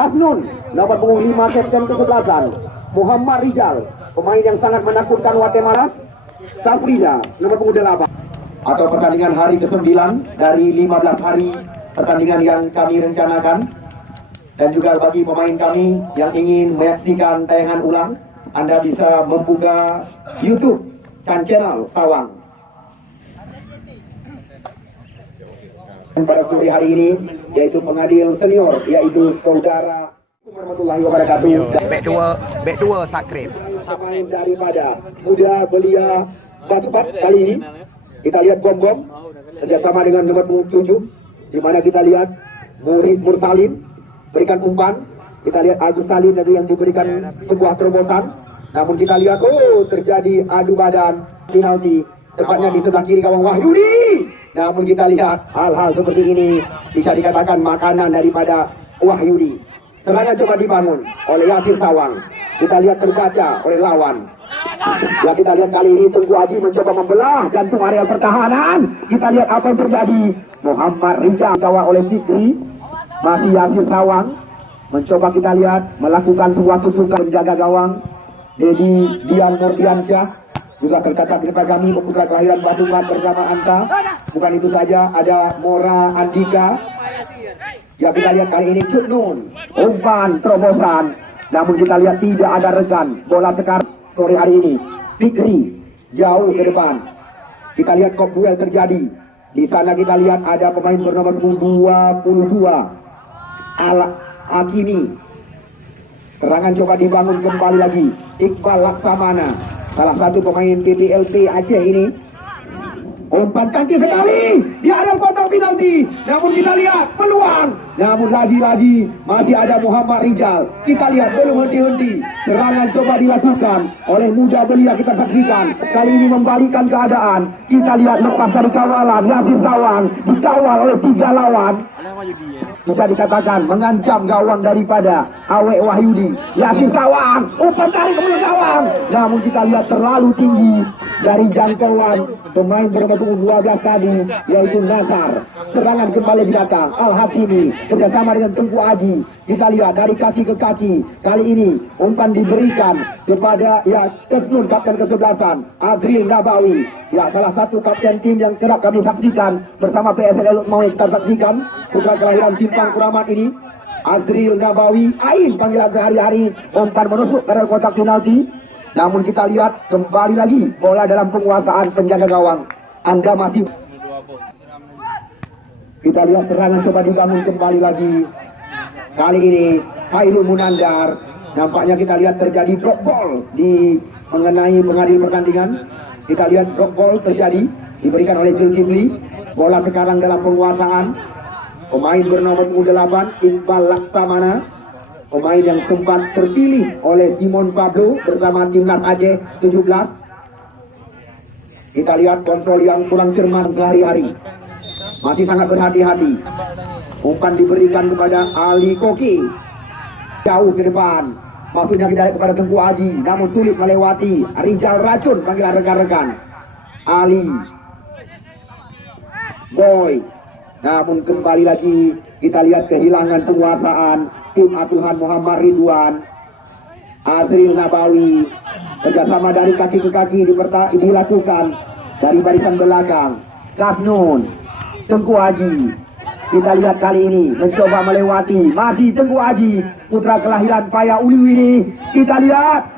Kasnun, nomor punggung 5 kapten ke-11. Muhammad Rizal, pemain yang sangat menakutkan Guatemala. Safrida, nomor punggung 8. Atau pertandingan hari ke-9 dari 15 hari pertandingan yang kami rencanakan. Dan juga bagi pemain kami yang ingin menyaksikan tayangan ulang, Anda bisa membuka YouTube channel Sawang. Pada sore hari ini, yaitu pengadil senior, yaitu saudara warahmatullahi wabarakatuh. Back dua Sakrib. Pemain daripada Muda Belia Batupat kali ini, kita lihat bom-bom kerjasama dengan nomor 7, di mana kita lihat Murid Mursalin berikan umpan. Kita lihat Agus Salim tadi yang diberikan sebuah terobosan. Namun kita lihat, terjadi adu badan, penalti, tepatnya di sebelah kiri gawang Wahyudi. Namun kita lihat hal-hal seperti ini bisa dikatakan makanan daripada Wahyudi. Serangan coba dibangun oleh Yasir Sawang. Kita lihat terbaca oleh lawan. Ya, kita lihat kali ini Tengku Haji mencoba membelah jantung area pertahanan. Kita lihat apa yang terjadi. Muhammad Rizal dikawal oleh Fikri. Masih Yasir Sawang mencoba, kita lihat melakukan sebuah tusukan menjaga gawang. Dedi Dian Nurdiansyah juga tercatat di depan kami, pemuda kelahiran Bandungan bersama Anta. Bukan itu saja, ada Mora Andika. Ya, kita lihat kali ini Cuknun, umpan terobosan. Namun kita lihat tidak ada rekan. Bola sekarang sore hari ini Fikri jauh ke depan. Kita lihat kop duel terjadi. Di sana kita lihat ada pemain bernomor 22 Al Hakimi. Serangan coba dibangun kembali lagi. Iqbal Laksamana, salah satu pemain PPLP Aceh ini. Umpan cantik sekali di area kotak penalti. Namun kita lihat peluang. Namun lagi-lagi masih ada Muhammad Rizal. Kita lihat belum henti-henti. Serangan coba dilakukan oleh Muda Belia, kita saksikan. Kali ini membalikkan keadaan. Kita lihat lepas dari kawalan Yasir Sawang, dikawal oleh 3 lawan. Bisa dikatakan mengancam gawang daripada Awek Wahyudi. Yasir Sawang, umpan tarik ke belakang gawang. Namun kita lihat terlalu tinggi dari jangkauan pemain bernomor 12 tadi, yaitu Nazar. Serangan kembali di datang Al Hakimi kerjasama dengan Tengku Haji. Kita lihat dari kaki ke kaki. Kali ini umpan diberikan kepada Kasnun, kapten ke-11, Azril Nabawi. Ya, salah satu kapten tim yang kerap kami saksikan bersama PSL mau kita saksikan. Putra kelahiran Simpang Kuramat ini, Azril Nabawi. Ain panggilan sehari-hari, umpan menusuk ke kotak penalti. Namun kita lihat kembali lagi bola dalam penguasaan penjaga gawang. Anda masih, kita lihat serangan coba dibangun kembali lagi. Kali ini Khairul Munandar. Nampaknya kita lihat terjadi drop ball di mengenai pengadil pertandingan. Kita lihat drop ball terjadi, diberikan oleh Zulkifli. Bola sekarang dalam penguasaan pemain bernomor 8 Iqbal Laksamana, pemain yang sempat terpilih oleh Simon Pablo bersama timnas Aceh 17. Kita lihat kontrol yang kurang cermat sehari-hari. Masih sangat berhati-hati. Umpan diberikan kepada Ali Koki. Jauh ke depan. Maksudnya kita kepada Tengku Haji. Namun sulit melewati. Rizal Racun panggilan rekan-rekan. Ali. Boy. Namun kembali lagi kita lihat kehilangan penguasaan tim asuhan Muhammad Ridwan. Azril Nabawi kerjasama dari kaki ke kaki dilakukan dari barisan belakang. Kasnun, Tengku Haji. Kita lihat kali ini mencoba melewati, masih Tengku Haji, putra kelahiran Paya Uliu ini. Kita lihat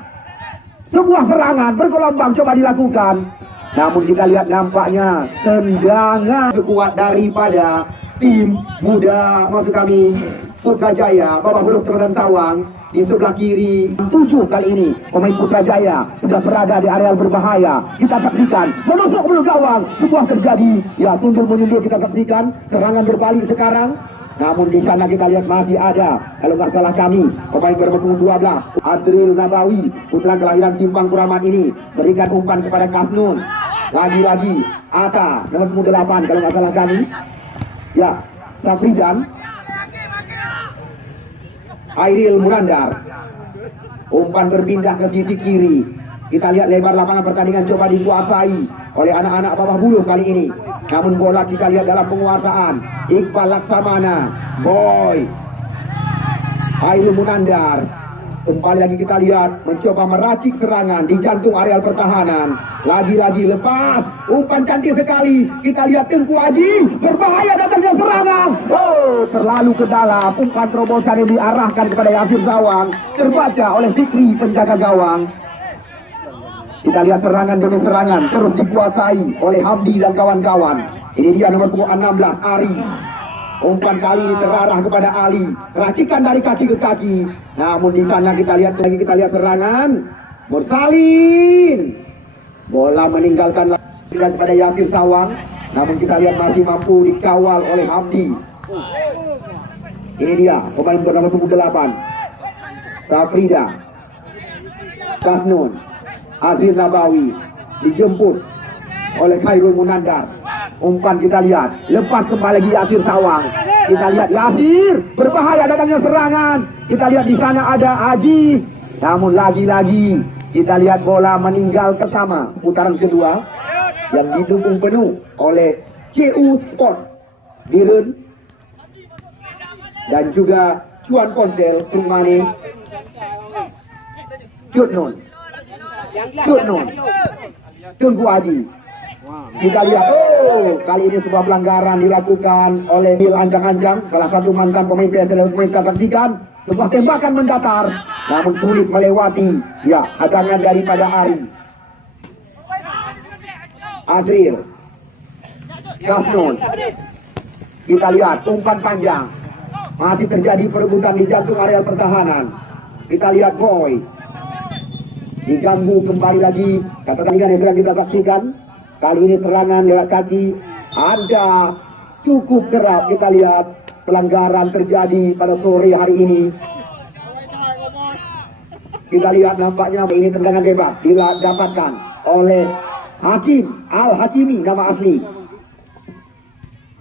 sebuah serangan bergelombang coba dilakukan. Namun kita lihat nampaknya tendangan sekuat daripada tim muda maksud kami Putrajaya, Bapak Buluk Tempatan Sawang. Di sebelah kiri 7 kali ini pemain Putrajaya sudah berada di area berbahaya. Kita saksikan menusuk belakang gawang, sebuah terjadi. Ya, mundur kita saksikan serangan berbalik sekarang. Namun di sana kita lihat masih ada, kalau nggak salah kami, pemain bernomor 12 Azril Nabawi, putra kelahiran Simpang Kuramat ini berikan umpan kepada Kasnun. Lagi-lagi Ata nomor 8 kalau nggak salah kami. Ya, Safridan, Airil Munandar. Umpan berpindah ke sisi kiri. Kita lihat lebar lapangan pertandingan coba dikuasai oleh anak-anak Bawah Buluh kali ini. Namun bola kita lihat dalam penguasaan Iqbal Laksamana. Boy. Hairul Munandar. Kembali lagi kita lihat mencoba meracik serangan di jantung areal pertahanan. Lagi-lagi lepas, umpan cantik sekali. Kita lihat Tengku Haji, berbahaya datangnya serangan. Oh, terlalu ke dalam. Umpan terobosan yang diarahkan kepada Yasir Sawang terbaca oleh Fikri penjaga gawang. Kita lihat serangan demi serangan terus dikuasai oleh Hamdi dan kawan-kawan. Ini dia nomor punggung 16 Ari. Umpan kali ini terarah kepada Ali, racikan dari kaki ke kaki. Namun di sana kita lihat serangan Mursalin. Bola meninggalkan kepada Yasir Sawang. Namun kita lihat masih mampu dikawal oleh Hamdi. Ini dia pemain bernama punggung 8 Safrida Kasnun. Azir Nabawi dijemput oleh Hairul Munandar. Umpan kita lihat, lepas kembali lagi Yasir Sawang. Kita lihat Yasir, berbahaya datangnya serangan. Kita lihat di sana ada Haji. Namun lagi-lagi kita lihat bola meninggal pertama putaran kedua yang didukung penuh oleh CU Sport Dirun dan juga Cuan Ponsel Trumani Cutnun Tengku Haji. Kita lihat, kali ini sebuah pelanggaran dilakukan oleh Bil Anjang-Anjang, salah satu mantan pemain PSL Usman. Kita saksikan sebuah tembakan mendatar, namun sulit melewati hadangan daripada Ari. Azril Kasnun. Kita lihat umpan panjang, masih terjadi perebutan di jantung area pertahanan. Kita lihat Boy diganggu kembali lagi. Pertandingan yang sedang kita saksikan kali ini serangan lewat kaki ada cukup kerap. Kita lihat pelanggaran terjadi pada sore hari ini. Kita lihat nampaknya ini tendangan bebas didapatkan oleh Hakim Al-Hakimi, nama asli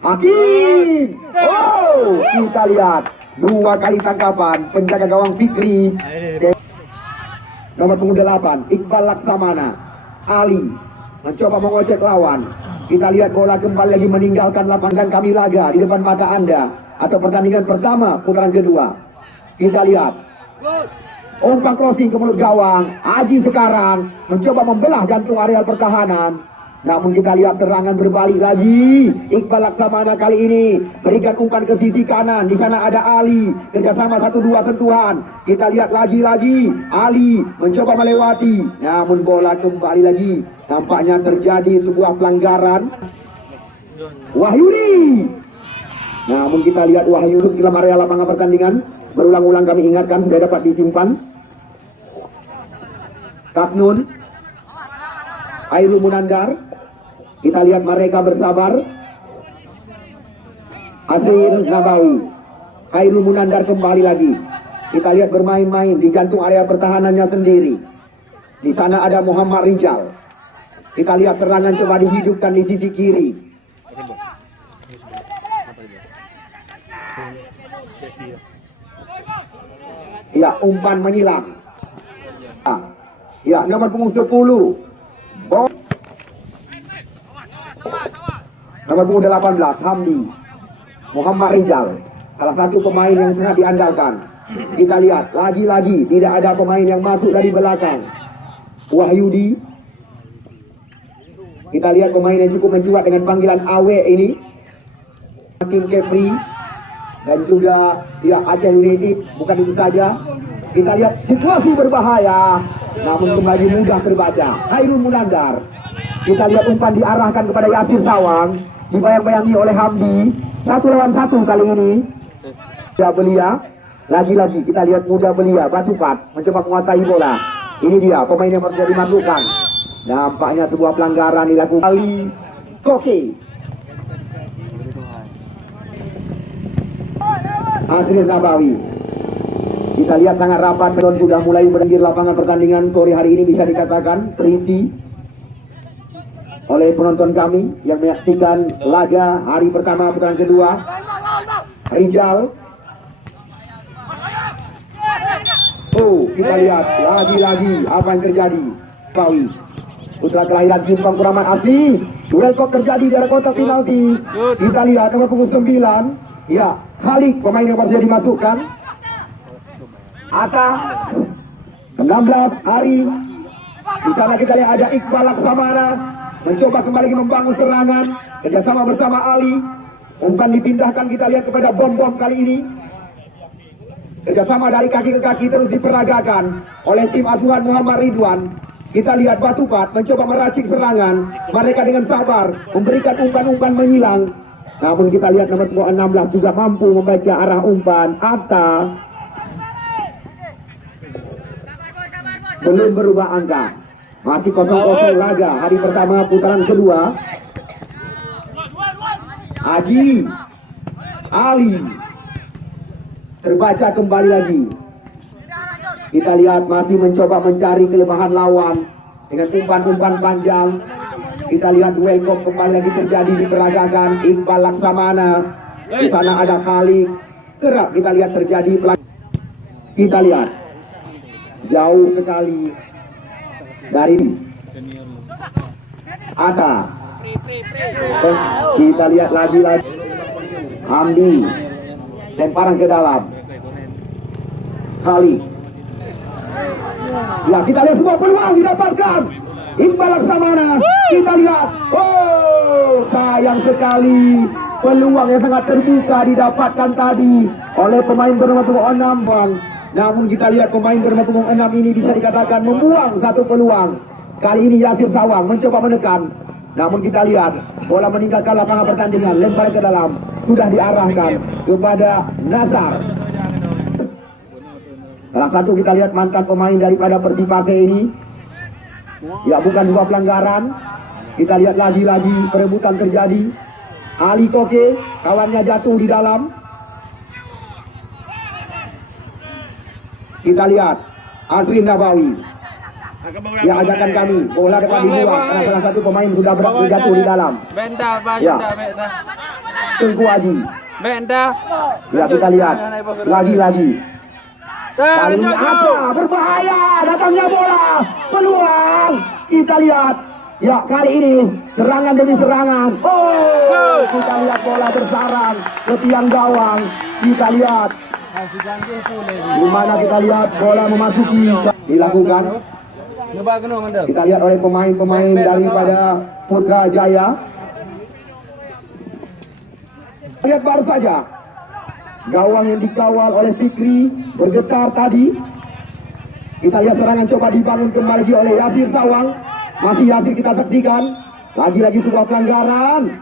Hakim. Kita lihat dua kali tangkapan penjaga gawang Fikri. Nomor punggung 8 Iqbal Laksamana Ali mencoba mengocek lawan. Kita lihat bola kembali lagi meninggalkan lapangan kami laga di depan mata Anda, atau pertandingan pertama putaran kedua. Kita lihat umpan crossing ke mulut gawang. Haji sekarang mencoba membelah jantung areal pertahanan. Namun kita lihat serangan berbalik lagi. Iqbal Laksamana kali ini berikan umpan ke sisi kanan. Di sana ada Ali, kerjasama 1-2 sentuhan. Kita lihat lagi-lagi Ali mencoba melewati, namun bola kembali lagi. Nampaknya terjadi sebuah pelanggaran Wahyudi. Namun kita lihat Wahyudi dalam area lapangan pertandingan. Berulang-ulang kami ingatkan, sudah dapat disimpan. Kasnun, Hairul Munandar. Kita lihat mereka bersabar. Azir Nabawi, Hairul Munandar kembali lagi. Kita lihat bermain-main di jantung area pertahanannya sendiri. Di sana ada Muhammad Rijal. Kita lihat serangan coba dihidupkan di sisi kiri. Ya, umpan menyilang. Ya, nomor punggung 10 nomor punggung 18 Hamdi Muhammad Rijal, salah satu pemain yang sangat diandalkan. Kita lihat lagi-lagi tidak ada pemain yang masuk dari belakang. Wahyudi. Kita lihat pemain yang cukup mencuat dengan panggilan Awe ini. Tim Kepri dan juga Aceh United. Bukan itu saja, kita lihat situasi berbahaya, namun kembali mudah terbaca. Hairul Munandar. Kita lihat umpan diarahkan kepada Yasir Sawang, dibayang-bayangi oleh Hamdi. 1 lawan 1 kali ini. Muda Belia. Lagi-lagi kita lihat Muda Belia Batupat mencoba menguasai bola. Ini dia pemain yang harus dimasukkan. Nampaknya sebuah pelanggaran dilakukan Ali Koke. Azril Nabawi. Kita lihat sangat rapat, sudah mulai berengir lapangan pertandingan sore hari ini, bisa dikatakan terisi oleh penonton kami yang menyaksikan laga hari pertama putaran kedua. Rijal. Kita lihat lagi-lagi apa yang terjadi. Pawi, putra kelahiran Simpang Kuraman asli. Duel kok terjadi di area kotak penalti. Kita lihat nomor punggung 9. Ya, Halik pemain yang baru saja dimasukkan. Atta 16 Ari. Di sana kita lihat ada Iqbal Laksamana mencoba kembali membangun serangan kerjasama bersama Ali. Umpan dipindahkan kita lihat kepada Bom kali ini. Kerjasama dari kaki ke kaki terus diperagakan oleh tim asuhan Muhammad Ridwan. Kita lihat Batupat mencoba meracik serangan. Mereka dengan sabar memberikan umpan-umpan menyilang. Namun kita lihat nomor 16 juga mampu membaca arah umpan. Atta belum berubah angka. Masih 0-0 laga hari pertama putaran kedua. Aji Ali terbaca kembali lagi. Kita lihat masih mencoba mencari kelemahan lawan dengan umpan-umpan panjang. Kita lihat duel gong kembali lagi terjadi diperagakan. Iqbal Laksamana. Di sana ada Khalid. Kerap kita lihat terjadi. Kita lihat jauh sekali dari Atta. Kita lihat lagi Hamdi. Lemparan ke dalam. Khalid. Ya, kita lihat semua peluang didapatkan. Iqbal Laksamana. Kita lihat. Oh, sayang sekali. Peluang yang sangat terbuka didapatkan tadi oleh pemain bernomor 6 Bang. Namun kita lihat pemain bernomor 6 ini bisa dikatakan membuang satu peluang. Kali ini Yasir Sawang mencoba menekan. Namun kita lihat bola meninggalkan lapangan pertandingan, lempar ke dalam, sudah diarahkan kepada Nazar. Salah satu kita lihat mantan pemain daripada Persipase ini. Ya, bukan sebuah pelanggaran. Kita lihat lagi-lagi perebutan terjadi. Ali Koke, kawannya jatuh di dalam. Kita lihat Azrin Nabawi. Ya, ajakan kami bola dapat dibuang karena salah satu pemain sudah jatuh di dalam. Ya, Tengku Aji. Ya, kita lihat lagi-lagi. Kali ini apa? Berbahaya, datangnya bola, peluang. Kita lihat. Ya, kali ini serangan demi serangan. Oh, kita lihat bola bersarang ke tiang gawang. Kita lihat di mana kita lihat bola memasuki dilakukan. Kita lihat oleh pemain-pemain daripada Putra Jaya. Lihat baru saja gawang yang dikawal oleh Fikri bergetar tadi. Kita lihat serangan coba dibangun kembali oleh Yasir Sawang. Masih Yasir kita saksikan. Lagi-lagi sebuah pelanggaran.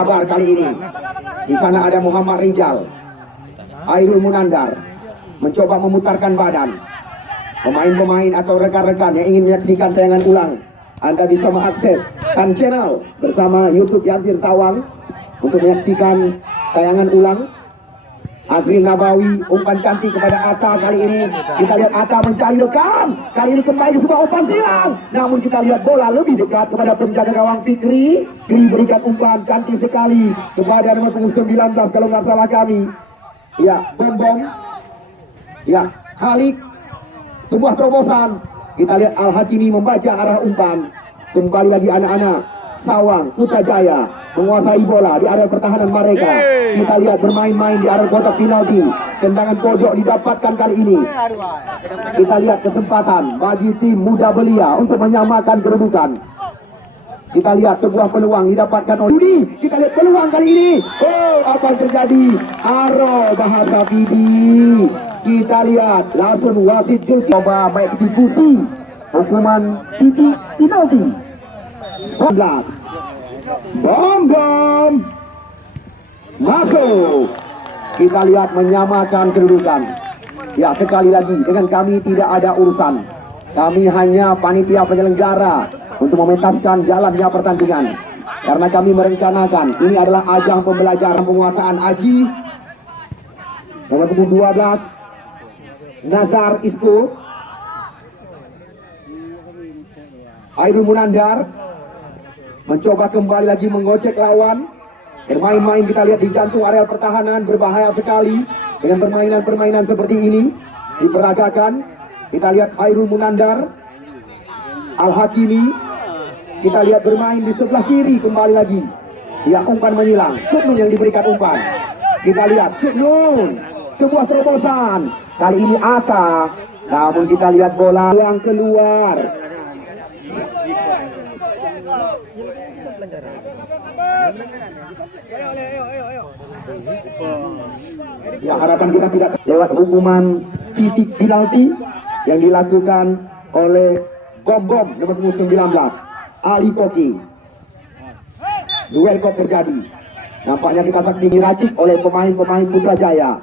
Kabar kali ini. Di sana ada Muhammad Rijal. Airul Munandar mencoba memutarkan badan. Pemain-pemain atau rekan-rekan yang ingin menyaksikan tayangan ulang, Anda bisa mengakses channel bersama YouTube Yasir Sawang untuk menyaksikan tayangan ulang. Azrin Nabawi, umpan cantik kepada Atta kali ini. Kita lihat Atta mencari dekat. Kali ini kembali sebuah umpan silang. Namun kita lihat bola lebih dekat kepada penjaga gawang Fikri. Fikri berikan umpan cantik sekali kepada nomor 19 kalau nggak salah kami. Ya, Bom. Ya, Khalid. Sebuah terobosan. Kita lihat Al-Hakimi membaca arah umpan. Kembali lagi anak-anak Sawang, Putrajaya menguasai bola di area pertahanan mereka. Kita lihat bermain-main di area kotak penalti. Tendangan pojok didapatkan kali ini. Kita lihat kesempatan bagi tim Muda Belia untuk menyamakan kedudukan. Kita lihat sebuah peluang didapatkan oleh Budi. Kita lihat peluang kali ini. Oh, apa yang terjadi? Aro bahasa Bidi. Kita lihat langsung wasit coba eksekusi hukuman titik penalti. Bom masuk. Kita lihat menyamakan kedudukan. Ya, sekali lagi dengan kami tidak ada urusan. Kami hanya panitia penyelenggara untuk mementaskan jalannya pertandingan. Karena kami merencanakan ini adalah ajang pembelajaran penguasaan Aji. Nomor 12 Nazar Isko. Airul Munandar mencoba kembali lagi mengocek lawan. Bermain-main kita lihat di jantung area pertahanan, berbahaya sekali dengan permainan-permainan seperti ini diperagakan. Kita lihat Airul Munandar, Al-Hakimi. Kita lihat bermain di sebelah kiri kembali lagi. Ya, umpan menyilang. Cuknun yang diberikan umpan. Kita lihat Cuknun sebuah terobosan. Kali ini Atta. Namun kita lihat bola yang keluar. Ya, harapan kita tidak lewat hukuman titik penalti yang dilakukan oleh Bom nomor 19 Ali Koki. Duel kok terjadi. Nampaknya kita saksi diracik oleh pemain-pemain Putrajaya.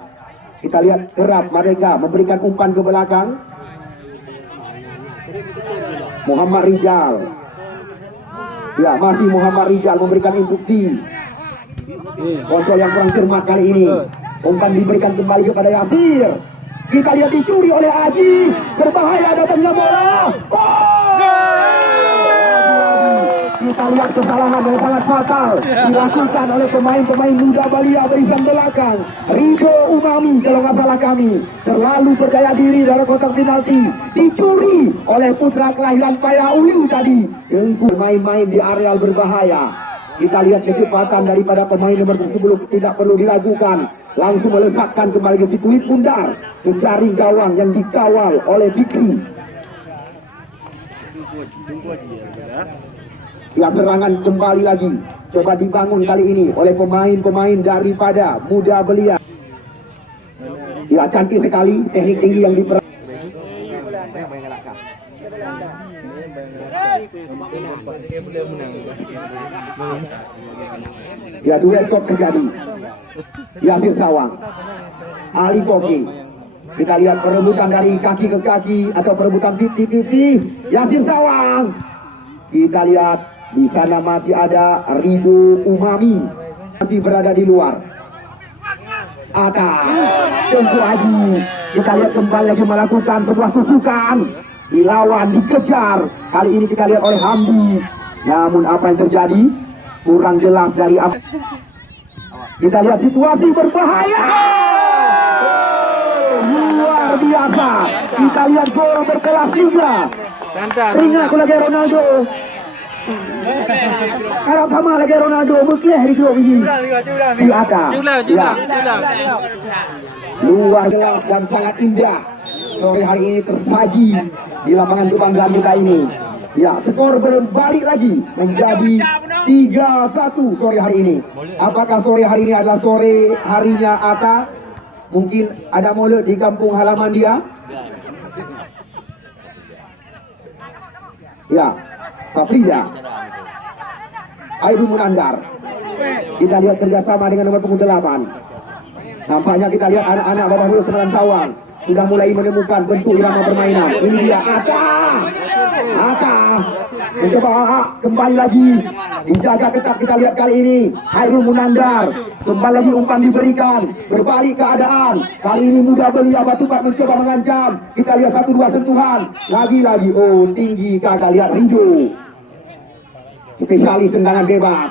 Kita lihat kerap mereka memberikan umpan ke belakang. Muhammad Rijal. Ya, masih Muhammad Rijal memberikan instruksi. Kontrol yang kurang cermat kali ini. Umpan diberikan kembali kepada Yasir. Kita lihat dicuri oleh Aji. Berbahaya datangnya bola. Kita lihat kesalahan yang sangat fatal dilakukan oleh pemain-pemain muda Balia barisan belakang. Ridho Umami kalau nggak salah kami terlalu percaya diri dalam kotak penalti, dicuri oleh putra kelahiran Payaulu tadi. Tengku main-main di areal berbahaya. Kita lihat kecepatan daripada pemain nomor 10 tidak perlu diragukan. Langsung melesatkan kembali ke si kulit bundar ke jaring gawang yang dikawal oleh Fikri. Ya, serangan kembali lagi coba dibangun kali ini oleh pemain-pemain daripada Muda Belia. Ya, cantik sekali teknik tinggi yang diper. Ya, duel kok terjadi. Yasir Sawang, Ali Koki. Kita lihat perebutan dari kaki ke kaki atau perebutan 50-50. Yasir Sawang. Kita lihat di sana masih ada Ridho Umami masih berada di luar. Atta, Tengku Haji. Kita lihat kembali lagi melakukan sebuah tusukan. Dilawan, dikejar. Kali ini kita lihat oleh Hamdi. Namun apa yang terjadi? Kurang jelas dari apa. Kita lihat situasi berbahaya. Luar biasa. Kita lihat gol berkelas 3. Ringan lagi Ronaldo. Kalau sama lagi Ronaldo berkelih di dua ini. Di Atta. Ya. Luar jelas dan sangat indah. Sore hari ini tersaji di lapangan kebanggaan kita ini. Ya, skor berbalik lagi menjadi 3-1 sore hari ini. Apakah sore hari ini adalah sore harinya Atta? Mungkin ada maulid di kampung halaman dia. Ya, Safrida, Aidu Munandar. Kita lihat kerjasama dengan nomor punggung 8. Nampaknya kita lihat anak-anak bawah mulut Kenalan Sawang sudah mulai menemukan bentuk irama permainan. Ini dia Atta mencoba kembali lagi dijaga ketat. Kita lihat kali ini Hairul Munandar kembali lagi umpan diberikan, berbalik keadaan. Kali ini Muda Belia Batupat mencoba mengancam. Kita lihat 1-2 sentuhan lagi-lagi. Oh, tinggi. Kita lihat Rindu spesialis tendangan bebas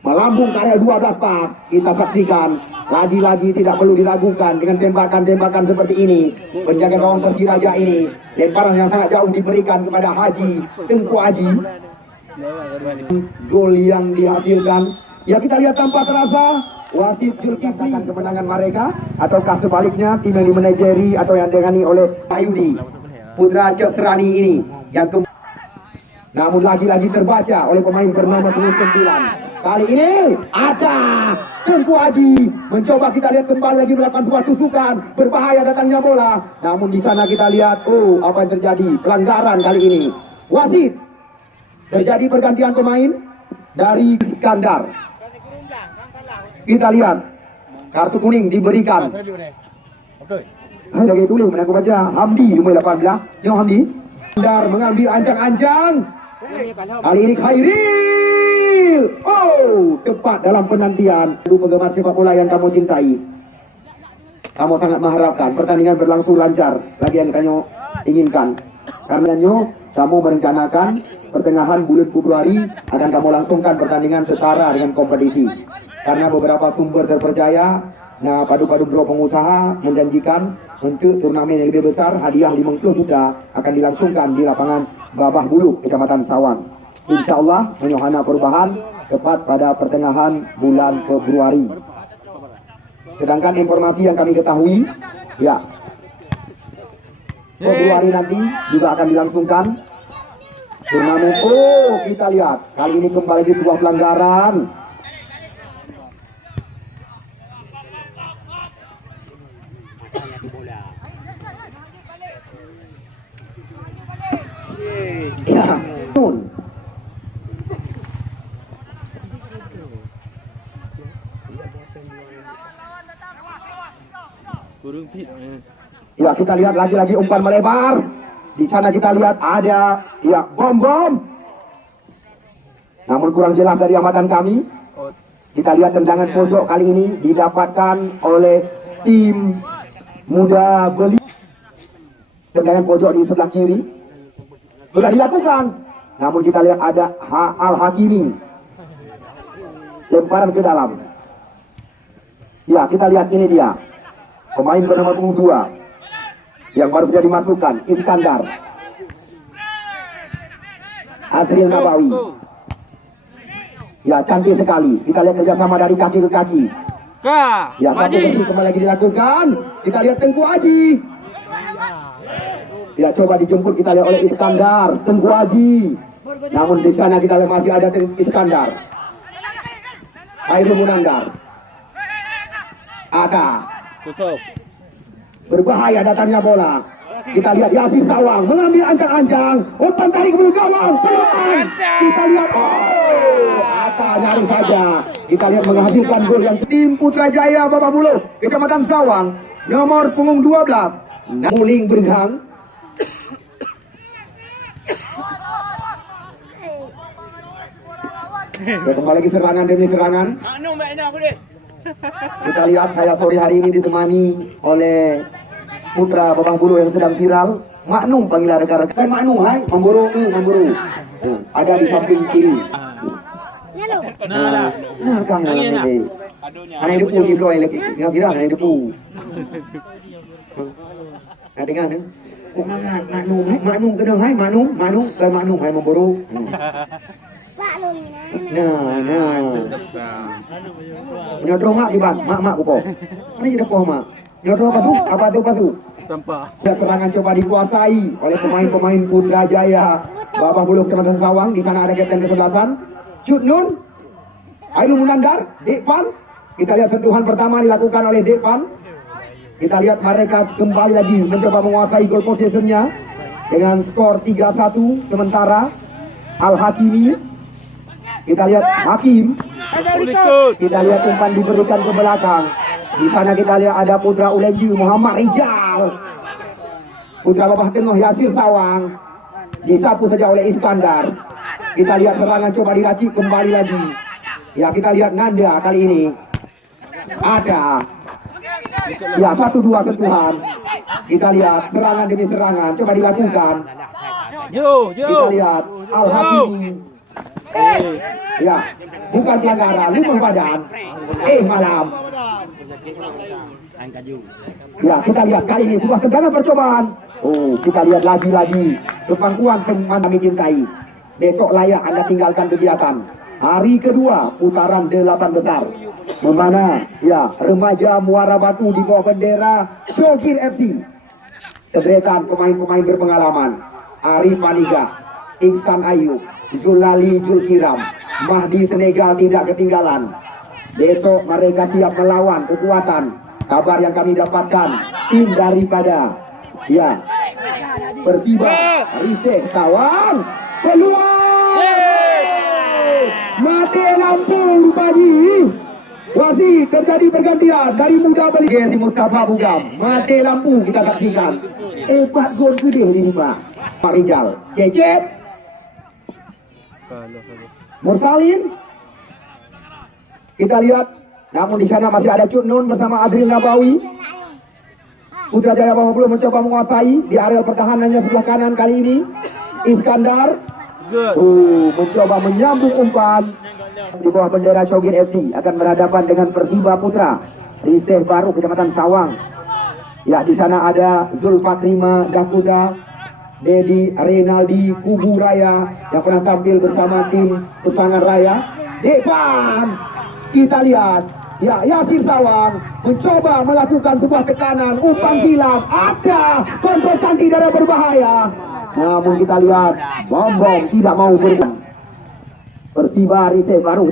melambung karya 12 pas. Kita saksikan lagi-lagi tidak perlu diragukan dengan tembakan-tembakan seperti ini. Penjaga gawang Persiraja ini lemparan yang sangat jauh diberikan kepada Haji Tengku Haji. Gol yang dihasilkan ya kita lihat tanpa terasa wasit Zulkifli kemenangan mereka, ataukah sebaliknya tim yang dimanajeri atau yang ditangani oleh Ayudi putra Cok Serani ini yang namun lagi-lagi terbaca oleh pemain bernama 29. Kali ini ada Tengku Haji mencoba. Kita lihat kembali lagi melakukan sebuah tusukan, berbahaya datangnya bola. Namun di sana kita lihat apa yang terjadi, pelanggaran kali ini. Wasit, terjadi pergantian pemain dari Iskandar. Kita lihat kartu kuning diberikan. Lagi tulis aku baca Hamdi nomor 18. Yo Hamdi. Iskandar mengambil ancang-ancang. Kali ini Khairil. Tepat dalam penantian. Penggemar sepak bola yang kamu cintai, kamu sangat mengharapkan pertandingan berlangsung lancar lagi yang kamu inginkan. Karena kamu merencanakan pertengahan bulan Februari akan kamu langsungkan pertandingan setara dengan kompetisi. Karena beberapa sumber terpercaya, padu-padu bro pengusaha menjanjikan untuk turnamen yang lebih besar, hadiah 50 juta akan dilangsungkan di lapangan Babah Buluk, Kecamatan Sawang. Insya Allah menyohana perubahan tepat pada pertengahan bulan Februari. Sedangkan informasi yang kami ketahui, ya, Februari nanti juga akan dilangsungkan turnamen. Oh, kita lihat kali ini kembali di sebuah pelanggaran. Ya, ya, kita lihat lagi-lagi umpan melebar. Di sana kita lihat ada ya bom. Namun kurang jelas dari amatan kami. Kita lihat tendangan pojok kali ini didapatkan oleh tim Muda Beli. Tendangan pojok di sebelah kiri sudah dilakukan. Namun kita lihat ada Al-Hakimi. Lemparan ke dalam. Ya, kita lihat ini dia. Pemain bernama punggung 2 yang baru saja dimasukkan, Iskandar Adrian Nabawi. Ya, cantik sekali. Kita lihat kerjasama dari kaki ke kaki. Ya, satu bersih kembali lagi dilakukan. Kita lihat Tengku Aji. Ya, coba dijemput kita lihat oleh Iskandar, Tengku Aji. Namun di sana kita lihat masih ada Iskandar. Airul Munandar. Ada. Berbahaya datangnya bola. Kita lihat Yasir Sawang mengambil ancang-ancang. Umpan tarik ke gawang. Peluang. Kita lihat. Oh, Atta nyaris saja. Kita lihat menghasilkan gol yang tim Putrajaya Bapak Bulu, Kecamatan Sawang, nomor punggung 12. Muling Berghang. Ya, kembali lagi serangan demi serangan. Kita lihat saya sore hari ini ditemani oleh putra Bapak Bulu yang sedang viral. Maknum panggilan rekan-rekan. Maknum, hai, memburu. Ada di samping kiri. Nah, kang ini. Ana depu hidro lagi. Enggak viral ana depu. Nah, dengan kok Maknum kedeng, hai, Maknum hai memburu. Nah. Nyodro mak di bang, mak kupo. Mana jadi poh mak? Nyodro apa tu? Sampah. Serangan coba dikuasai oleh pemain-pemain Putrajaya Bapak Bulu Kecamatan Sawang. Di sana ada kapten kesebelasan, Cut Nun, Airul Munandar, Dekpan. Kita lihat sentuhan pertama dilakukan oleh Dekpan. Kita lihat mereka kembali lagi mencoba menguasai goal positionnya dengan skor 3-1. Sementara Al-Hakimi. Kita lihat Hakim. Kita lihat umpan diberikan ke belakang. Di sana kita lihat ada putra Ulenji Muhammad Rijal. Putra Bapak Tengah Yasir Sawang. Disapu saja oleh Iskandar. Kita lihat serangan coba diracik kembali lagi. Ya, kita lihat Nanda kali ini. Ada. Ya, 1-2 sentuhan. Kita lihat serangan demi serangan coba dilakukan. Kita lihat Al-Hakimi. Ya, bukan pelanggaran, lumpur badan. Malam. Ya, kita lihat kali ini sebuah tendangan percobaan. Oh, kita lihat lagi-lagi kepangkuan pemain kami cintai. Besok layak Anda tinggalkan kegiatan. Hari kedua putaran 8 besar. Di mana ya remaja Muara Batu di bawah bendera Syokir FC. Sederetan pemain-pemain berpengalaman. Arif Paniga, Iksan Ayub, Zulali Julkiram, Mahdi Senegal tidak ketinggalan. Besok mereka siap melawan kekuatan. Kabar yang kami dapatkan, tim daripada ya Persiba Risek Sawang. Peluang mati lampu rupanya. Wasit terjadi pergantian dari Muda Beli di Mustafa Bugam. Mati lampu kita saksikan. 4 gol gede ini Pak. Pak Rijal, Cecep, Mursalin. Kita lihat, namun di sana masih ada Cut Nun bersama Adrian Nabawi. Putrajaya Bapak Bulu mencoba menguasai di area pertahanannya sebelah kanan kali ini. Iskandar mencoba menyambung umpan. Di bawah bendera Syokir FC akan berhadapan dengan Persiba Putra Riseh Baru Kecamatan Sawang. Ya, di sana ada Zulfakrima Dakuda, Dedi Renaldi Kubu Raya yang pernah tampil bersama tim Pesangan Raya. Depan kita lihat Ya, Yasir Sawang mencoba melakukan sebuah tekanan, umpan silam, ada kontrol cantik darah berbahaya. Namun kita lihat Bom tidak mau bermain. Persiba Rize baru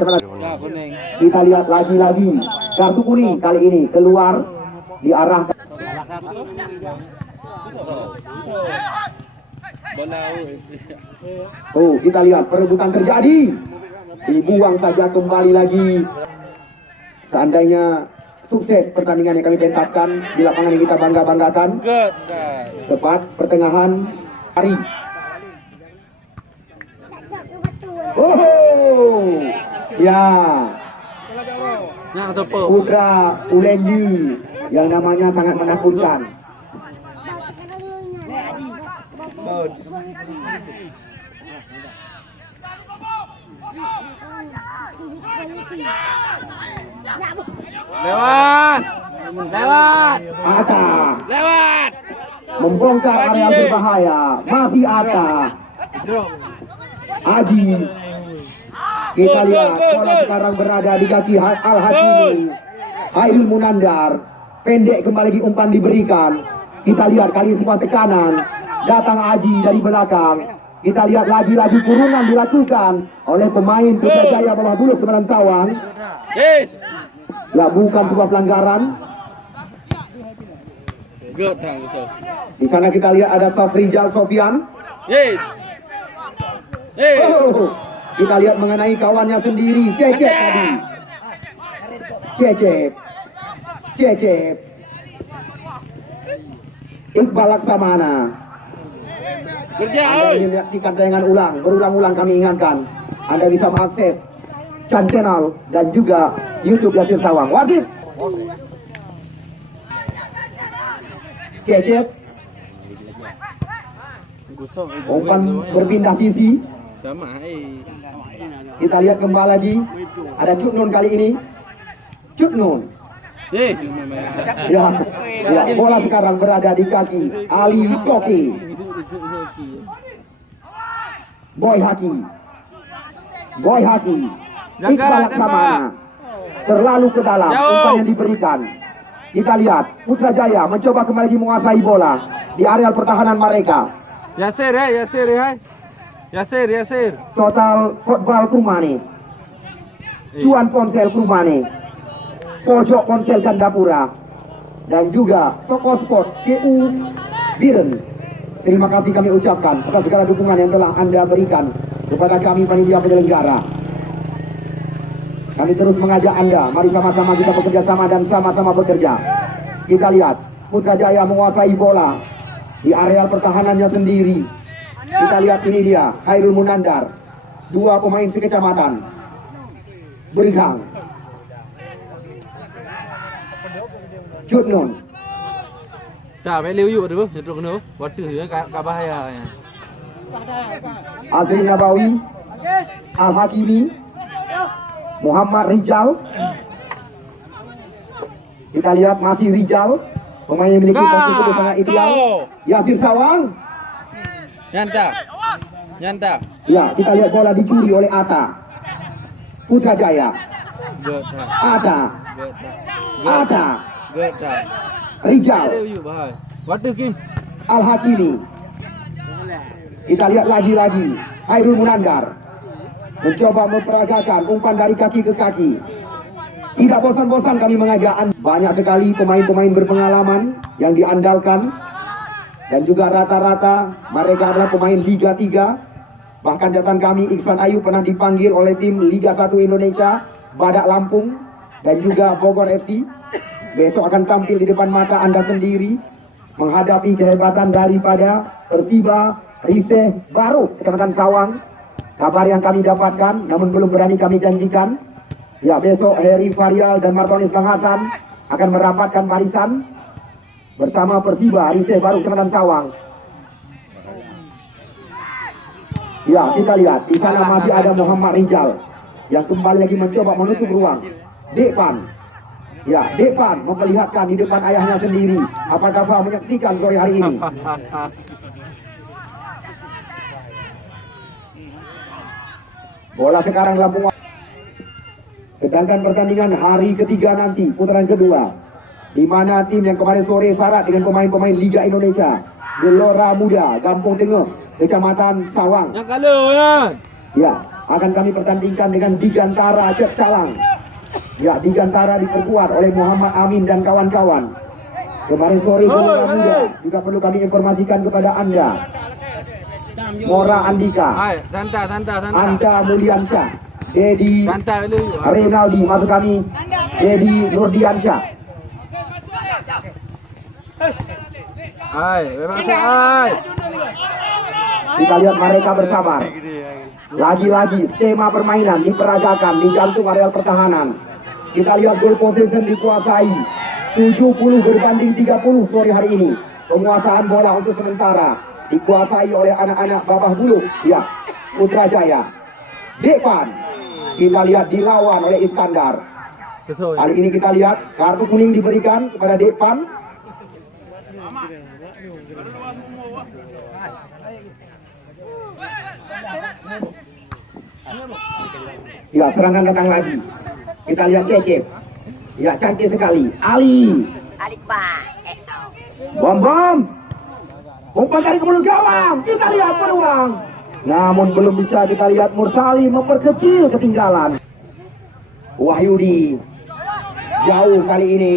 kita lihat lagi-lagi kartu kuning kali ini keluar diarahkan. Oh, kita lihat perebutan terjadi, dibuang saja kembali lagi. Seandainya sukses pertandingan yang kami pentaskan di lapangan yang kita bangga-banggakan. Tepat pertengahan hari. Oh, ya. Putra Ulenju yang namanya sangat menakutkan. Lewat. Ata Lewat. membongkar area berbahaya. Masih Ata. Aji. Kita lihat bola sekarang berada di kaki Al-Hakimi. Hairul Munandar. Pendek kembali di umpan diberikan. Kita lihat kali ini sebuah tekanan. Datang Aji dari belakang. Kita lihat lagi-lagi kurungan dilakukan oleh pemain Putrajaya bawah bulu Semarang Tawang. Yes. Ya, bukan sebuah pelanggaran. Di sana kita lihat ada Safrijal Sofian. Yes. Oh, kita lihat mengenai kawannya sendiri. Cecep tadi. Cecep. Iqbal Laksamana. Anda ingin menyaksikan tayangan ulang, berulang-ulang kami ingatkan. Anda bisa mengakses channel dan juga YouTube Yasir Sawang. Wasit. Cecep. Umpan berpindah sisi. Kita lihat kembali lagi. Ada Cutnun kali ini. Cutnun. Ya, bola sekarang berada di kaki Ali Koki. Boy Haki. Iqbal Laksamana. Terlalu ke dalam umpan yang diberikan. Kita lihat Putrajaya mencoba kembali menguasai bola di areal pertahanan mereka. Yasir. Total football Kumane. Cuan ponsel Kumane. Pojok ponsel Gandapura. Dan juga toko sport CU Biren. Terima kasih kami ucapkan atas segala dukungan yang telah Anda berikan kepada kami panitia penyelenggara. Kami terus mengajak Anda, mari sama-sama kita bekerja sama dan sama-sama bekerja. Kita lihat Putrajaya menguasai bola di areal pertahanannya sendiri. Kita lihat ini dia Hairul Munandar, dua pemain sekecamatan Bergang. Cutnun. Azri Nabawi, Al-Hakimi, Muhammad Rijal. Kita lihat masih Rijal, pemain yang memiliki posisi sangat ideal. Yasir Sawang. Nyanta. Ya, kita lihat bola dicuri oleh Ata. Putrajaya. Ata. Rijal. Al-Hakimi. Kita lihat lagi-lagi Hairul Munandar mencoba memperagakan umpan dari kaki ke kaki. Tidak bosan-bosan kami mengajak Anda. Banyak sekali pemain-pemain berpengalaman yang diandalkan. Dan juga rata-rata mereka adalah pemain Liga 3. Bahkan catatan kami Iksan Ayu pernah dipanggil oleh tim Liga 1 Indonesia, Badak Lampung dan juga Bogor FC. Besok akan tampil di depan mata Anda sendiri menghadapi kehebatan daripada Persiba Rize baru Kecamatan Sawang. Kabar yang kami dapatkan namun belum berani kami janjikan. Ya, besok Heri Varial dan Martonis Bang Hasan akan merapatkan barisan bersama Persiba Rize baru Kecamatan Sawang. Ya, kita lihat di sana masih ada Muhammad Rijal yang kembali lagi mencoba menutup ruang. Depan. Ya, Depan memperlihatkan di depan ayahnya sendiri. Apakah menyaksikan sore hari ini? Bola sekarang dalam penguasaan. Sedangkan pertandingan hari ketiga nanti, putaran kedua, di mana tim yang kemarin sore syarat dengan pemain-pemain Liga Indonesia, Gelora Muda, Kampung Tengah, Kecamatan Sawang. Yang kalau ya. Ya, akan kami pertandingkan dengan Digantara Cep Calang. Ya, Digantara diperkuat oleh Muhammad Amin dan kawan-kawan. Kemarin sore Gelora Muda juga perlu kami informasikan kepada Anda. Mora Andika, Hai, santai. Anda Mulyansyah, Dedi Santai dulu. Renaldi, masuk kami, Dedi Nurdiansyah. Hai, memang hai. Kita lihat mereka bersabar. Lagi-lagi skema permainan diperagakan di jantung areal pertahanan. Kita lihat goal possession dikuasai 70 berbanding 30 sore hari ini. Penguasaan bola untuk sementara dikuasai oleh anak-anak Babah Bulu. Ya, Putrajaya. Depan kita lihat dilawan oleh Iskandar. Kali ini kita lihat kartu kuning diberikan kepada Depan. Ya, serangan datang lagi. Kita lihat Cecep. Ya, cantik sekali. Ali. Bom. Umpan dari mulut gawang. Kita lihat peluang. Namun belum bisa kita lihat. Mursali memperkecil ketinggalan. Wahyudi. Jauh kali ini.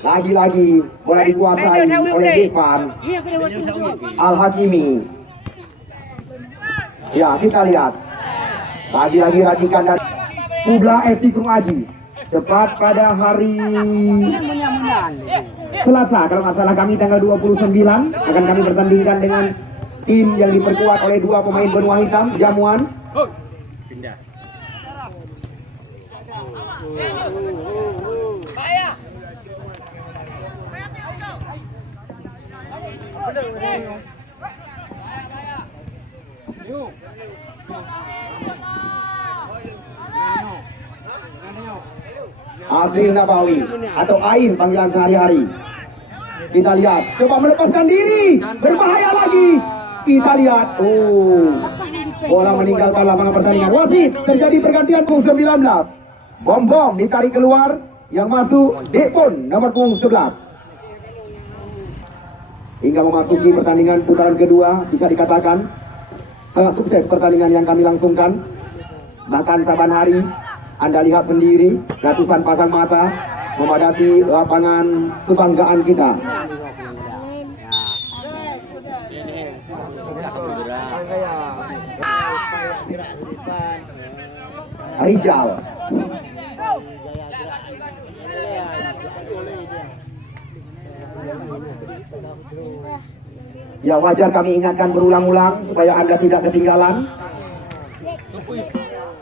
Lagi-lagi bola dikuasai oleh Depan. Al-Hakimi. Ya, kita lihat. Lagi-lagi racikan dari Kubla FC Krung Aji. Tepat pada hari Selasa, kalau nggak salah kami tanggal 29 akan kami bertandingkan dengan tim yang diperkuat oleh dua pemain benua hitam, Jamuan. Asri Nabawi atau Ain panggilan sehari-hari. Kita lihat, coba melepaskan diri, berbahaya lagi. Kita lihat, bola meninggalkan lapangan pertandingan. Wasit, terjadi pergantian punggung 19. Bom ditarik keluar, yang masuk Depon nomor punggung 11. Hingga memasuki pertandingan putaran kedua, bisa dikatakan sangat sukses pertandingan yang kami langsungkan. Bahkan saban hari Anda lihat sendiri ratusan pasang mata memadati lapangan kebanggaan kita. Rijal. Ya, wajar kami ingatkan berulang-ulang supaya Anda tidak ketinggalan.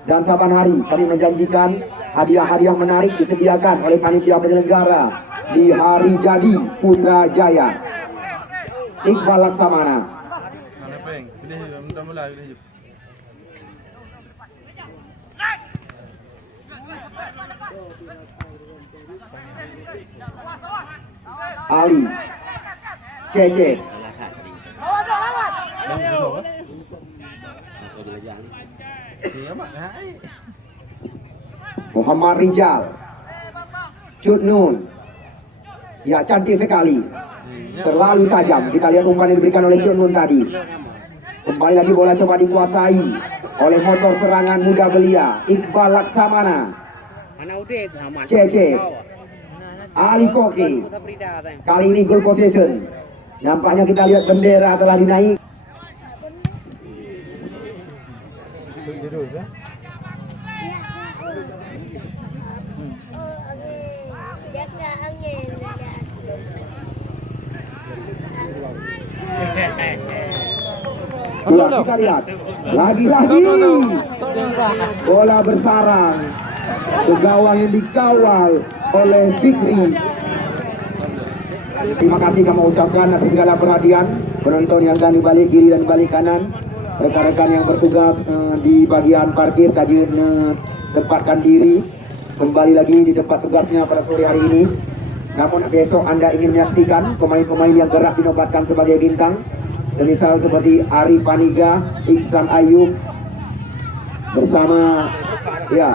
Dan saban hari kami menjanjikan hadiah-hadiah menarik disediakan oleh panitia penyelenggara di hari jadi Putrajaya. Iqbal Laksamana. Ali. Cece. Muhammad Rijal. Cut Nun. Ya, cantik sekali. Terlalu tajam. Kita lihat umpan yang diberikan oleh Cut Nun tadi. Kembali lagi bola coba dikuasai oleh motor serangan muda belia Iqbal Laksamana. Cece. Ali Koki. Kali ini goal possession. Nampaknya kita lihat bendera telah dinaik. Ya, kita lihat lagi-lagi bola bersarang ke gawang yang dikawal oleh Fikri. Terima kasih kami ucapkan atas segala perhatian penonton yang ada di balik kiri dan balik kanan, rekan-rekan yang bertugas di bagian parkir tadi tempatkan diri kembali lagi di tempat tugasnya pada sore hari ini. Namun besok Anda ingin menyaksikan pemain-pemain yang kerap dinobatkan sebagai bintang, semisal seperti Arif Paniga, Iksan Ayub bersama Ya.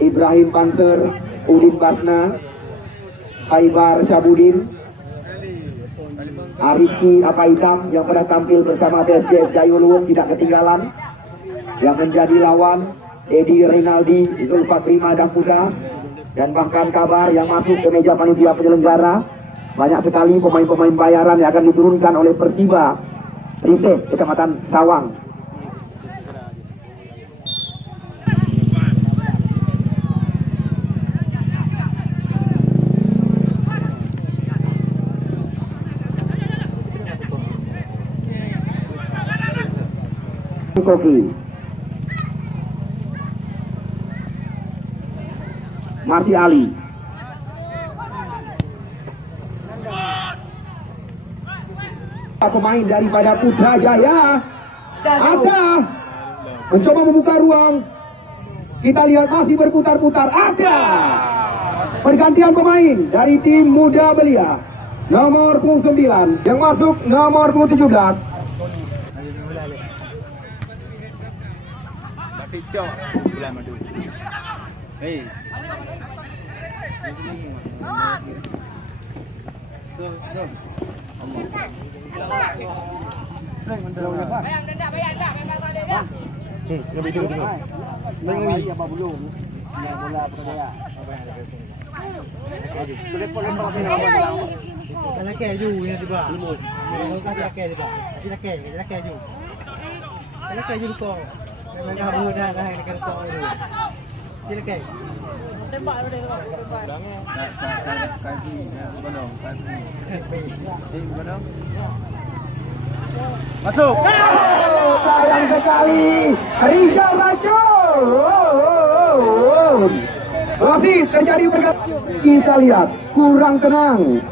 Ibrahim Panser, Udin Basna, Haibar Syabudin, Ariski Apa Hitam yang pernah tampil bersama PSGS Jayulun tidak ketinggalan. Yang menjadi lawan Edi Reynaldi, Zulfat Prima Damputa, dan bahkan kabar yang masuk ke meja panitia penyelenggara. Banyak sekali pemain-pemain bayaran yang akan diturunkan oleh Persiba Riset Kecamatan Sawang. Koki Marsi Ali, pemain daripada Putrajaya ada mencoba membuka ruang. Kita lihat masih berputar-putar, ada pergantian pemain dari tim Muda Belia. Nomor 9 yang masuk nomor 17. Masuk. Sayang sekali, Rizal Racun. Masih terjadi pergantian. Kita lihat kurang tenang.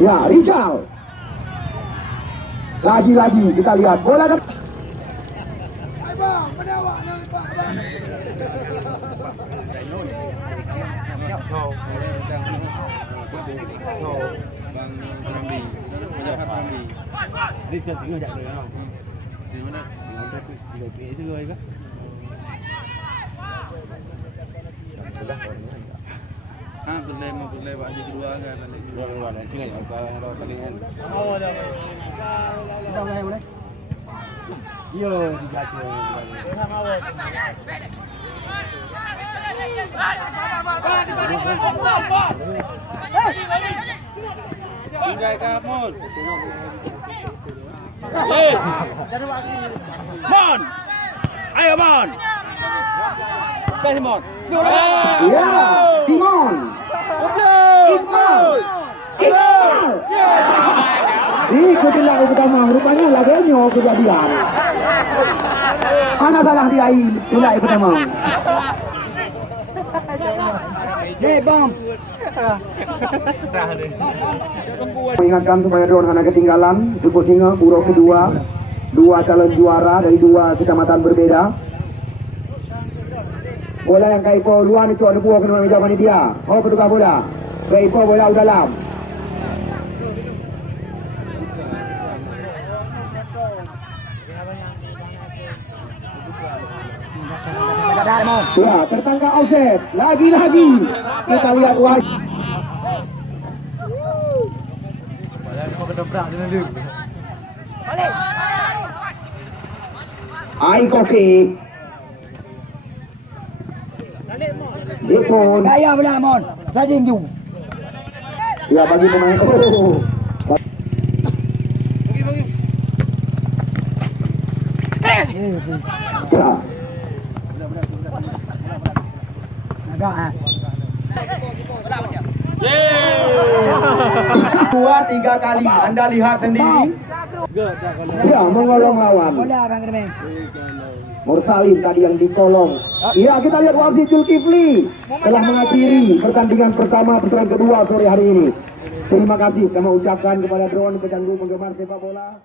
Ya, Rizal. Lagi-lagi kita lihat bola ke Mon, ayo Mon. Mon. ya, Timon. Iqbal. Ikuti lagu pertama, rupanya lagunya kejadian. Mana salah dia ini lagu pertama. Bom. Mengingatkan supaya drone hanya ketinggalan. Jemput singa Puro kedua. Dua calon juara dari dua kecamatan berbeda. Bola yang kaipo luar itu ada buah kena meja panitia. Oh petukar bola. Kaipo bola dalam. Ya, tertangkap offset. Lagi-lagi kita lihat wajah. Ai koki. Dipun. Saya benar mon. Saya jung. Ya bagi pemain. Oh. Ya. Dua tiga kali Anda lihat sendiri. Ya mengolong lawan. Mursalim tadi yang dikolong. Iya kita lihat wasit Zulkifli telah mengakhiri pertandingan pertama pertandingan kedua sore hari ini. Terima kasih kami ucapkan kepada drone pecandu penggemar sepak bola.